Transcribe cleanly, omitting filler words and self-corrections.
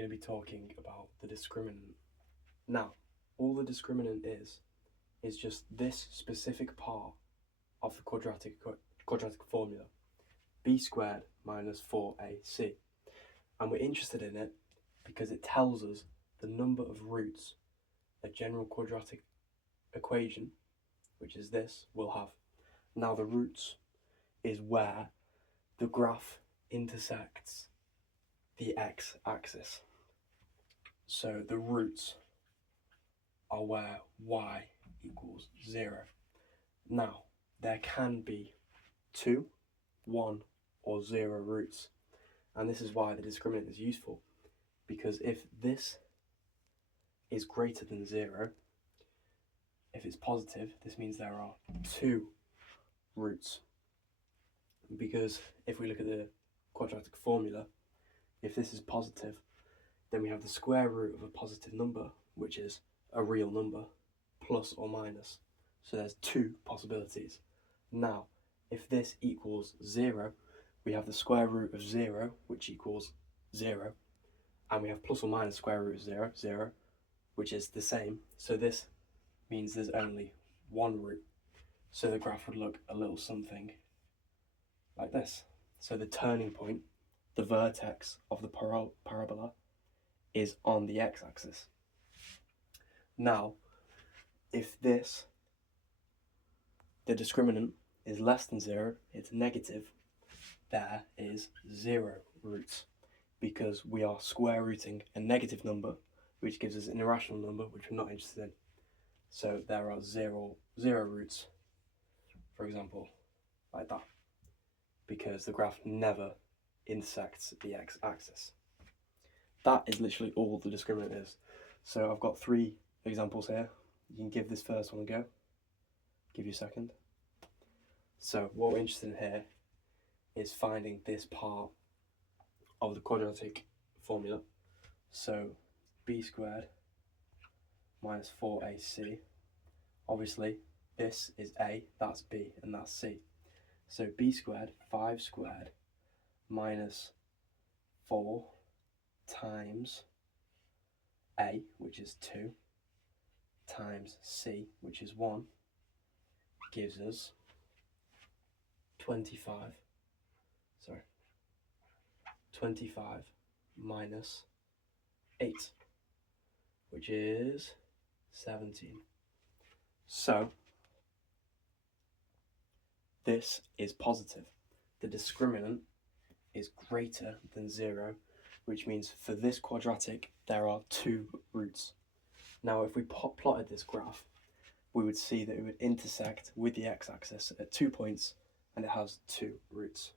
going to be talking about the discriminant. Now, all the discriminant is just this specific part of the quadratic formula, b squared minus 4ac. And we're interested in it because it tells us the number of roots a general quadratic equation, which is this, will have. Now the roots is where the graph intersects the x-axis. So the roots are where y equals 0. Now, there can be 2, 1, or 0 roots. And this is why the discriminant is useful, because if this is greater than 0, if it's positive, this means there are 2 roots. Because if we look at the quadratic formula, if this is positive, then we have the square root of a positive number, which is a real number, plus or minus. So there's 2 possibilities. Now, if this equals 0, we have the square root of 0, which equals 0, and we have plus or minus square root of 0, 0, which is the same. So this means there's only 1 root. So the graph would look a little something like this. So the turning point, the vertex of the parabola, is on the x-axis. Now, if the discriminant is less than 0, it's negative, there is 0 roots, because we are square rooting a negative number, which gives us an irrational number, which we're not interested in. So there are zero roots, for example, like that, because the graph never intersects the x-axis. That is literally all the discriminant is. So I've got 3 examples here. You can give this first one a go. Give you a second. So what we're interested in here is finding this part of the quadratic formula. So b squared minus 4ac. Obviously, this is a, that's b, and that's c. So b squared, 5 squared, minus 4 times a, which is 2, times c, which is 1, gives us 25 minus 8, which is 17. So this is positive. The discriminant is greater than 0, which means for this quadratic there are 2 roots. Now if we plotted this graph, we would see that it would intersect with the x-axis at 2 points, and it has 2 roots.